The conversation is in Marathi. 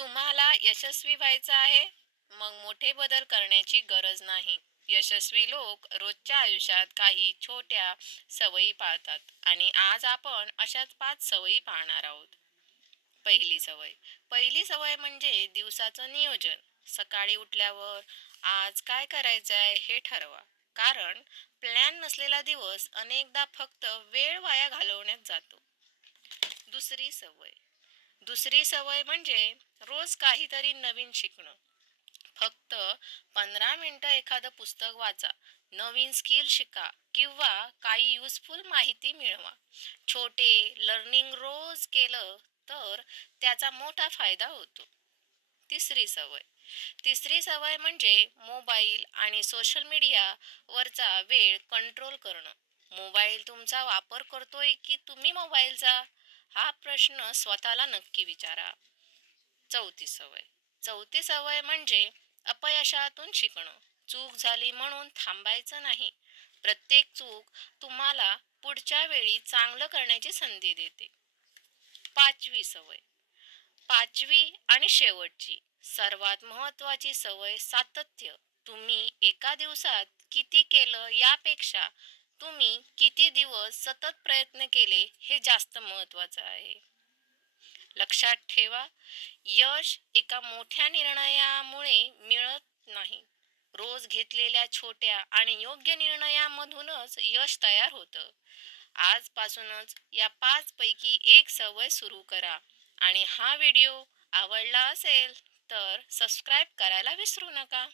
तुम्हाला यशस्वी व्हायचं आहे? मग मोठे बदल करण्याची गरज नाही. यशस्वी लोक रोजच्या आयुष्यात काही छोट्या सवयी पाळतात आणि आज आपण अशाच 5 सवयी पाहणार आहोत. पहिली सवय. पहिली सवय म्हणजे दिवसाचं नियोजन. सकाळी उठल्यावर आज काय करायचं आहे हे ठरवा. कारण प्लॅन नसलेला दिवस अनेकदा फक्त वेळ वाया घालवण्यात जातो. दुसरी सवय. दुसरी सवय म्हणजे रोज काहीतरी नवीन शिकणं. फक्त 15 मिनिटं एखादं पुस्तक वाचा, नवीन स्किल शिका किंवा काही युजफुल माहिती मिळवा. छोटे लर्निंग रोज केलं तर त्याचा मोठा फायदा होतो. तिसरी सवय. तिसरी सवय म्हणजे मोबाईल आणि सोशल मीडिया वरचा वेळ कंट्रोल करणं. मोबाईल तुमचा वापर करतोय की तुम्ही मोबाईलचा? हा प्रश्न स्वतःला नक्की विचारा. चौथी सवय. चौथी सवय म्हणजे अपयशातून शिकणं. चूक झाली म्हणून थांबायचं नाही. प्रत्येक चूक तुम्हाला पुढच्या वेळी चांगलं करण्याची संधी देते. पाचवी सवय. पाचवी आणि शेवटची सर्वात महत्वाची सवय सातत्य. तुम्ही एका दिवसात किती केलं यापेक्षा तुम्ही किती दिवस सतत प्रयत्न केले हे जास्त महत्वाचं आहे. लक्षात ठेवा, यश एका मोठ्या निर्णयामुळे मिळत नाही. रोज घेतलेल्या छोट्या आणि योग्य निर्णयामधूनच यश तयार होतं. आजपासूनच या 5 पैकी एक सवय सुरू करा आणि हा व्हिडिओ आवडला असेल तर सबस्क्राईब करायला विसरू नका.